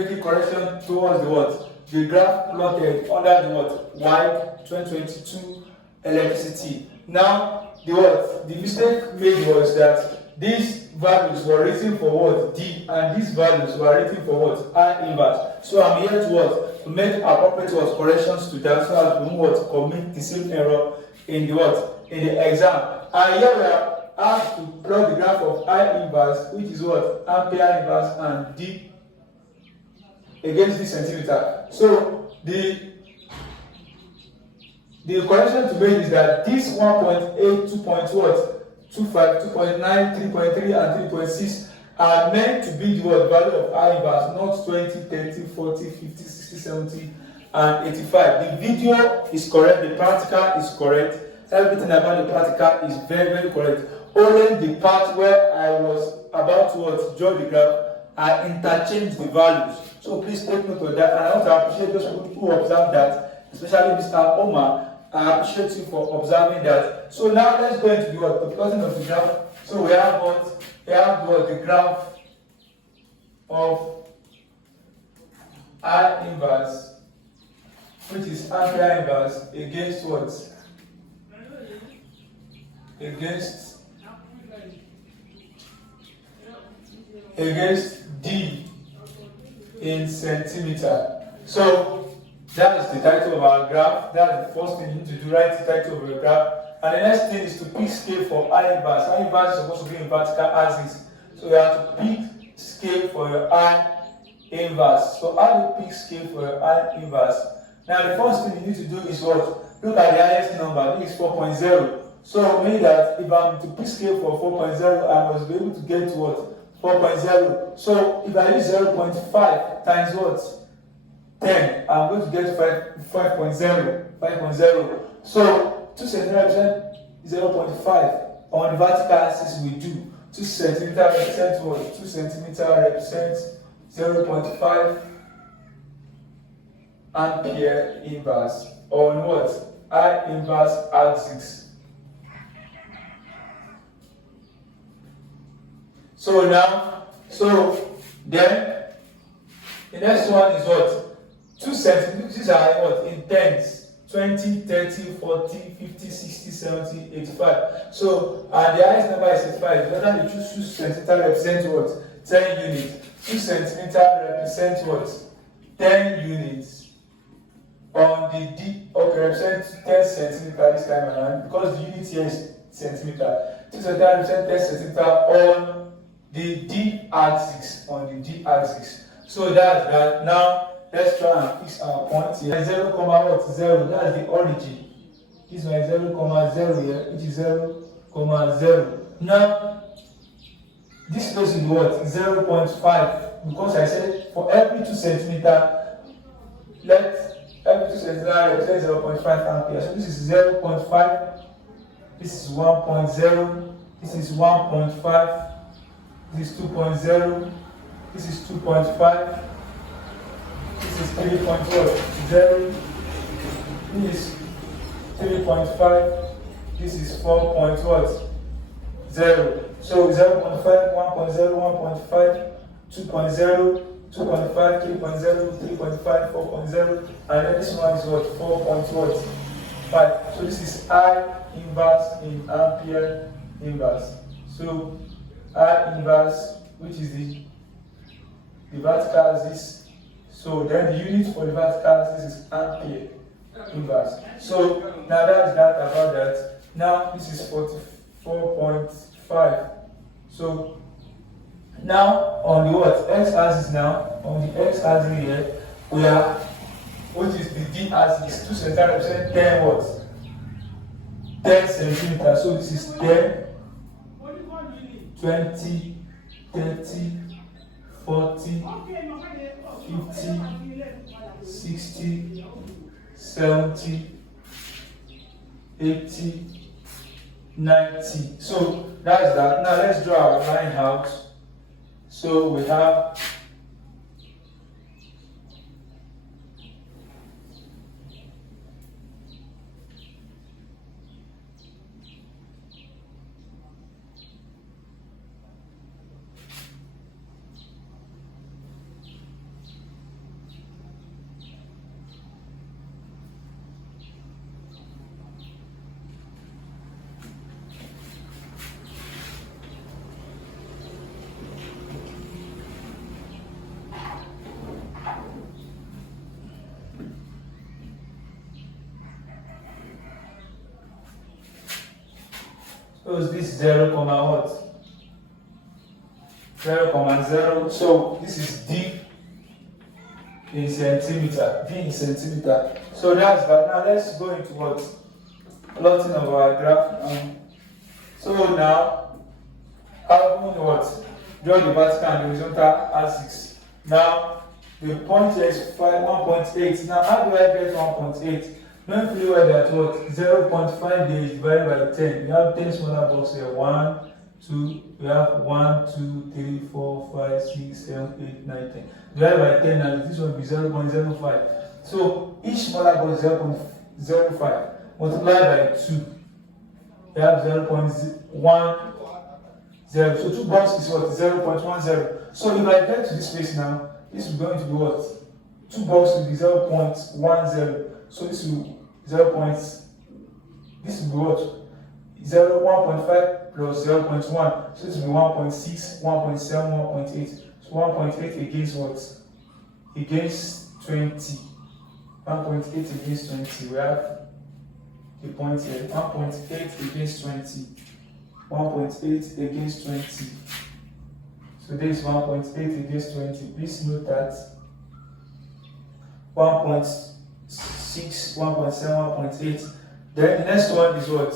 making correction towards the what? The graph plotted under the what? Waec 2022 electricity. Now, the what? The mistake made was that these values were written for what? D, and these values were written for what? I inverse. So I'm here to what? To make appropriate what? Corrections to that, so as to what? Commit the same error in the what? In the exam. And here we are asked to plot the graph of I inverse, which is what? Ampere inverse, and D against the centimeter. So the correction to make is that this 1.8, 2.25, 2.9, 3.3, and 3.6 are meant to be the what? Value of I inverse, not 20, 30, 40, 50, 60, 70, and 85. The video is correct, the practical is correct. Everything about the practical is very, very correct. Only the part where I was about to draw the graph, I interchanged the values. So please take note of that. And I want to appreciate those people who observed that, especially Mr. Omar. I appreciate you for observing that. So now let's go into the plotting of the graph. So we have what? We have what? The graph of I inverse, which is Ampere inverse, against what? Against D in centimeter. So that is the title of our graph. That is the first thing you need to do, write the title of your graph. And the next thing is to pick scale for I inverse. I inverse is supposed to be in vertical axis. So you have to pick scale for your I inverse. So how do you pick scale for your I inverse? Now the first thing you need to do is what? Look at the highest number, this is 4.0. So meaning that if I'm to pick scale for 4.0, I must be able to get to what? 4.0. So if I use 0.5 times what? 10, I'm going to get 5.0. So 2 centimeters represent 0.5. On the vertical axis we do 2 centimeters represents what? 2 centimeters represents 0.5 ampere inverse on what? I inverse axis. So then the next one is what? 2 centimeters. These are what? In tens. 20, 30, 40, 50, 60, 70, 85. So the highest number is 85. Whether you choose 2 centimeters represents what? 10 units. 2 centimeters represents what? 10 units. On the D, okay, represents 10 centimeters this time around, because the unit here is centimeter. 2 centimeters represents 10 centimeters on the D axis. So that's that. Now let's try and fix our point here. 0, .0, that's the origin. This one is 0, here, which is 0, Now this goes in what? 0.5, because I said for every 2 centimeters, every 2 centimeters represents 0.5 ampere. So this is 0.5, this is 1.0, this is 1.5, this is 2.0, this is 2.5, this is 3.0, this is 3.5, this is 4.0. So 0.5, 1.0, 1.5, 2.0, 2.5, 3.0, 3.5, 4.0, and then this one is what? 4.5. So this is I inverse in ampere inverse. So I inverse, which is the vertical axis. So then the unit for the vertical axis is ampere inverse. So now that's that about that. Now this is 44.5. So now on the what? X-axis now, on the X-axis here, we have, what is the D-axis? 2 centimeters represent 10 what? 10 centimeters. So this is 10, 20, 30, 40, 50, 60, 70, 80, 90. So that's that. Now let's draw our line out. So we have Because this 0, what? 0, so this is D in centimeter. D in centimeter. So that's that. Now let's go into what? Plotting of our graph. So now, having what? Draw the vertical and horizontal axis. Now, the point here is 1.8. Now, how do I get 1.8? Don't feel well that what? 0.5 is divided by 10. We have 10 smaller boxes here. 1, 2, we have 1, 2, 3, 4, 5, 6, 7, 8, 9, 10. Divided by 10, and this one will be 0.05. So each smaller box is 0.05 multiplied by 2. We have 0.10. So 2 boxes is what? 0.10. So if I get to this place now, this is going to be what? 2 boxes will be 0.10. So this will be 0. This will be what? 1.5 plus 0.1. So this will be 1.6, 1.7, 1.8. So 1.8 against what? Against 20. 1.8 against 20. We have the point here. 1.8 against 20. 1.8 against 20. So this is 1.8 against 20. Please note that 1.6, 1.7, 1.8. Then the next one is what?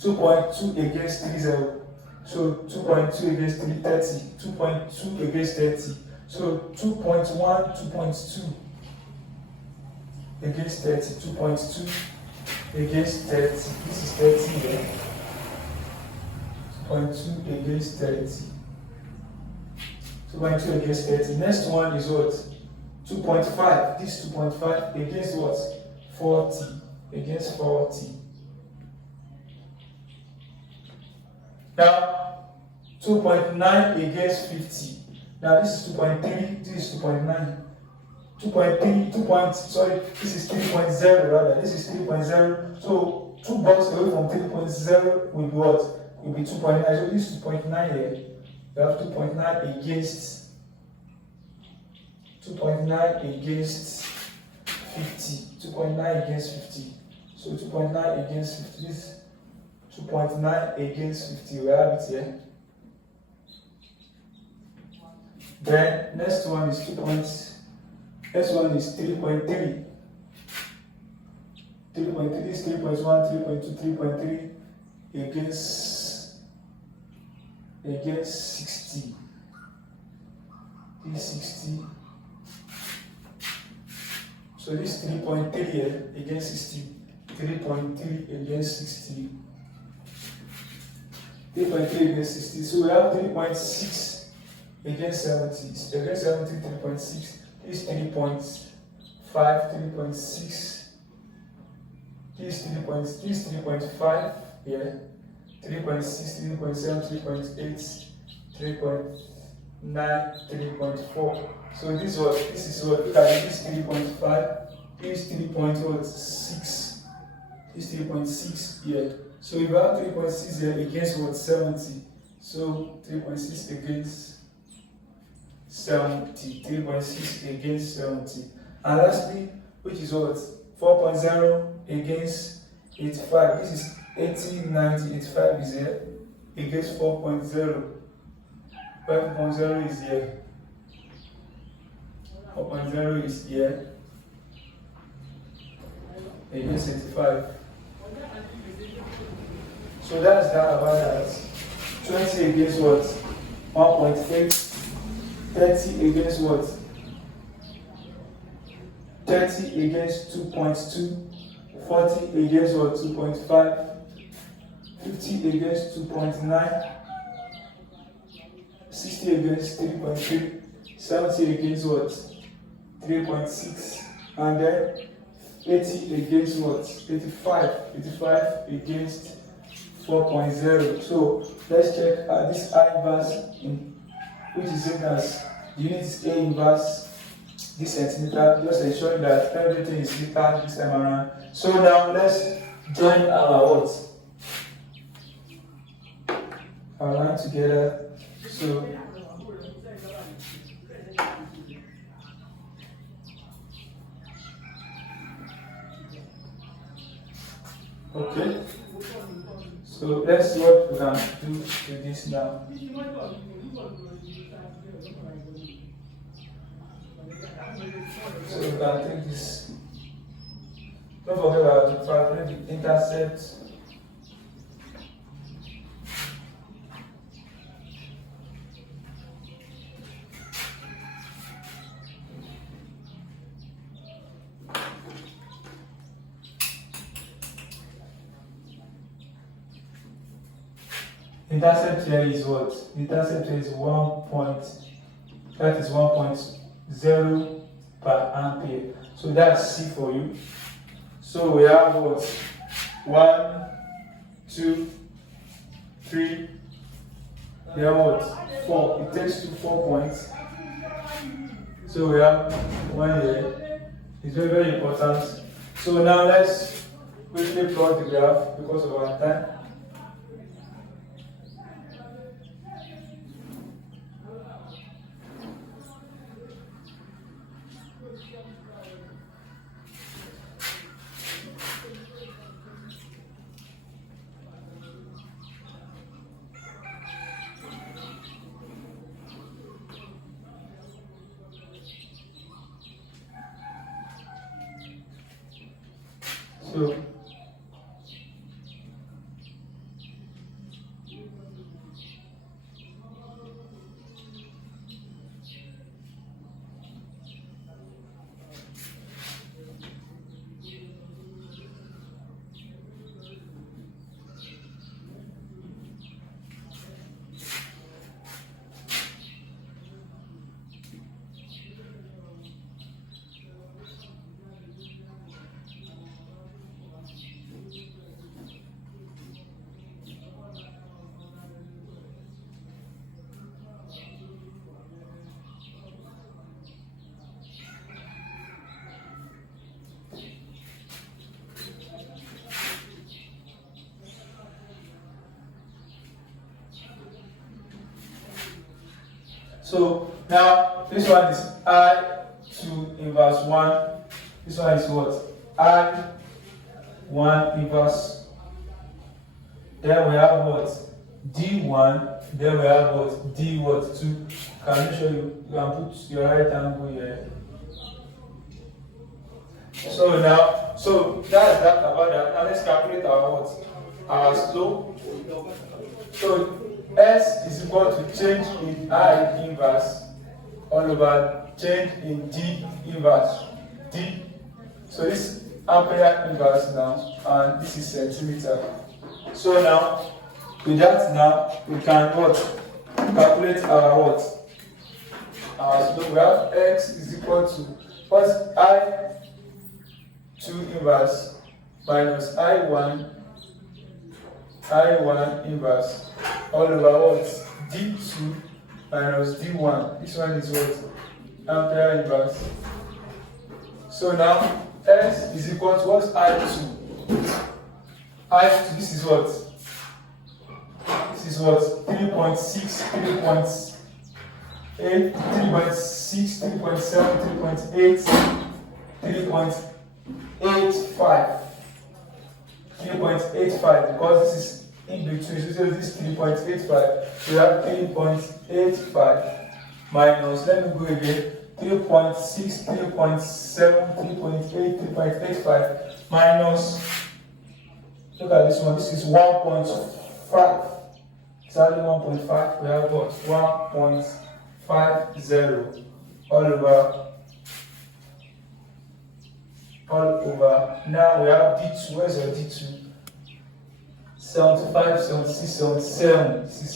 2.2 against 30. So 2.2 against 30. 2.2 against 30. So 2.1, 2.2 against 30. 2.2 against 30. This is 30 here. 2.2 against 30. 2.2 against 30. Next one is what? 2.5. This 2.5 against what? 40. Against 40. Now, 2.9 against 50. Now, this is 2.3. This is 2.9. 2.3, this is 3.0 rather. This is 3.0. So, 2 boxes away from 3.0 will be what? Will be 2.9. So, this is 2.9 here. We have 2.9 against 2.9 against 50. 2.9 against 50. So 2.9 against 50. This 2.9 against 50. We have it here. Then next one is 3.3. 3.3 is 3.1, 3.2, 3.3 against 60. This 60. So this 3.3 here against 60. 3.3 against 60. 3.3 against 60. So we have 3.6 against 70. Against 70, 3.6. This 3.5, 3.6. This 3.5 here. 3.6, 3.7, 3.8, 3.9, 3.4. So this is what? Look at this 3.5. This 3.6. This 3.6 here. So if I have 3.6 here against what? 70. So 3.6 against 70. 3.6 against 70. And lastly, which is what? 4.0 against 85. This is 80, 90, 85 is here against 4.0. 5.0 is here. 4.0 is here against 85. So that's that about that. 20 against what? 1.8. 30 against what? 30 against 2.2. 40 against what? 2.5. 50 against 2.9. 60 against 3.3. 70 against what? 3.6. And then 80 against what? 85. 85 against 4.0. So let's check this I inverse, which is same as the unit is A inverse this centimeter, just ensuring that everything is meter this time around. So now let's join our what? Our line together. So okay. So let's see what we can do with this now. So we can take this. Don't forget about to calculate the intercept. Intercept here is what? Intercept here is 1.0 per ampere. So that's C for you. So we have what? 1, 2, 3. We have what? 4. It takes to 4 points. So we have 1 here. It's very, very important. So now let's quickly plot the graph because of our time. So now this one is I2 inverse 1. This one is what? I1 inverse. Then we have what? D1. Then we have what? D what? 2. Can you show you? You can put your right angle here. So now, so that's that about that. Now let's calculate our what? Our slope. So S is equal to change in I inverse all over change in D inverse D. So this ampere inverse now, and this is centimeter. So now, with that now, we can what? Calculate our what? Our slope. We have X is equal to what's I2 inverse minus I1 inverse all over what? D2 minus D1. This one is what? Ampere inverse. So now S is equal to what's I2? I2, this is what? This is what? 3.6, 3.8, 3.6, 3.7, 3.8, 3.85. 3.85 because this is in between, so this is 3.85. We have 3.85 minus, let me go again, 3.6, 3.7, 3.8, 3.85 minus, look at this one, this is 1.5. Exactly 1.5. We have what? 1.50 all over. Now we have D2. Where's your D2? 75, 76, 77. This is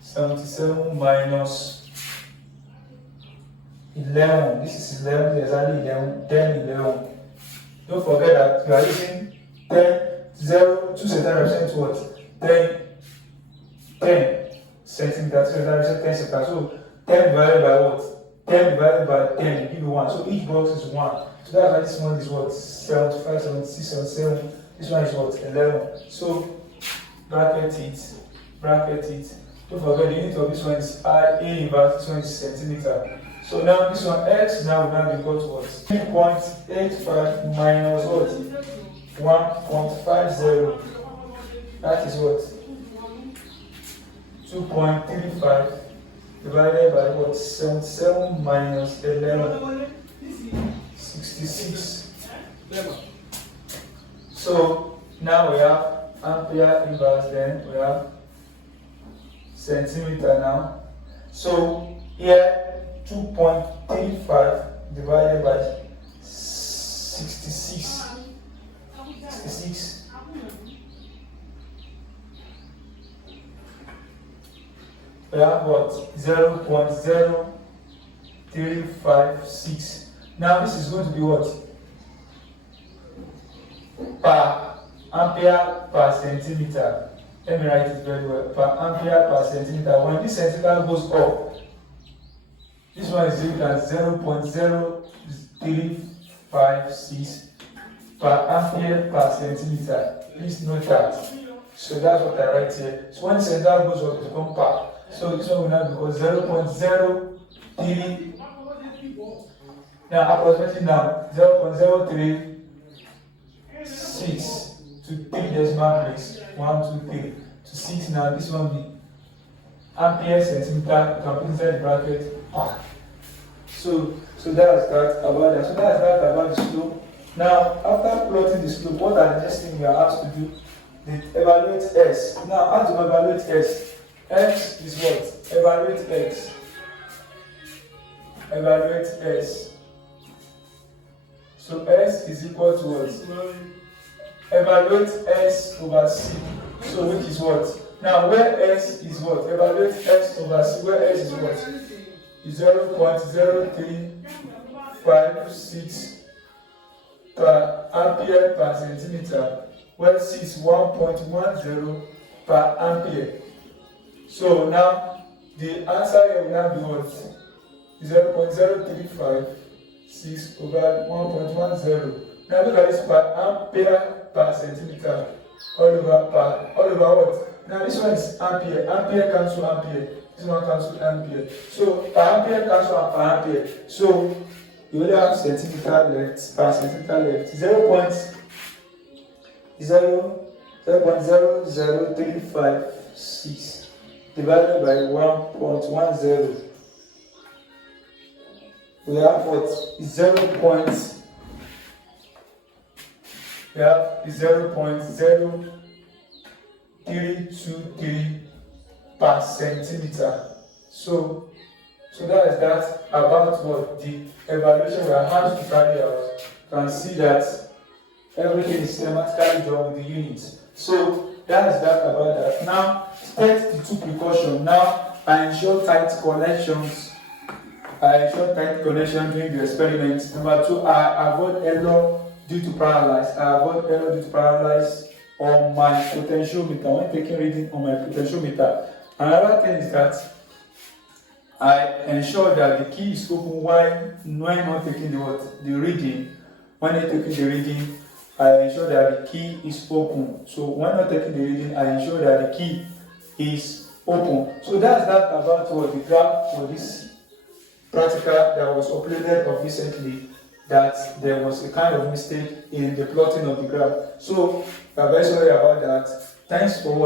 77 minus 11. This is 11. Exactly 11. 10, 11. Don't forget that you are using 10, 0, 2 centimeters represent what? 10 centimeters. So that represents 10 centimeters. So 10 divided by what? 10 divided by 10 will give you 1. So each box is 1. So that's why this one is what? 75, 76, 77. This one is what? 11. So bracket it. Don't forget the unit of this one is I inverse, this one is centimeter. So now this one X now will now be equal to what? 3.85 minus what? 1.50 That is what? 2.35 divided by what? 77 minus 11. 66. So now we have ampere inverse, then we have centimeter now. So here 2.35 divided by 66. 66. We have what? 0.0356. Now this is going to be what? Per ampere per centimeter. Let me write it very well. Per ampere per centimeter. When this centimeter goes up, this one is equal to 0.0356 per ampere per centimeter. Please note that. So that's what I write here. So when the centimeter goes up, it becomes per. So this one will now become 0.03. Now approximately now 0.036 to 3 decimal place. 1, 2, 3 to 6. Now this one will be ampere centimeter. You can put inside the bracket per. So that's that about that. So that's that about the slope. Now after plotting the slope, what are the next thing we are asked to do? Evaluate S. Now how to evaluate S? X is what? Evaluate X. Evaluate S. So S is equal to what? Evaluate S over C. So which is what? Now where S is what? Evaluate S over C. Where S is what? 0.0356 per ampere per centimeter. Where C is 1.10 per ampere. So now the answer here will now be what? 0.0356 over 1.10. Now look at this per ampere per centimeter. All over what? Now this one is ampere. Ampere cancel ampere. This one cancel ampere. So per ampere cancel per ampere. So you only have centimeter left per centimeter left. 0.00356 divided by 1.10. We have what? 0.0323 per centimeter. So that is that about what the evaluation we are asked to carry out. You can see that everything is schematically drawn with the units. So that is that about that. Now state the 2 precautions. Now I ensure tight connections. During the experiment. Number 2, I avoid error due to paralyze. On my potentiometer when taking reading on my potentiometer. Another thing is that I ensure that the key is open while not taking the reading. When I'm taking the reading, I ensure that the key is open. So when not taking the reading, I ensure that the key is open. So that's that about what the graph for this practical that was uploaded of recently, that there was a kind of mistake in the plotting of the graph. So we are very sorry about that. Thanks for watching.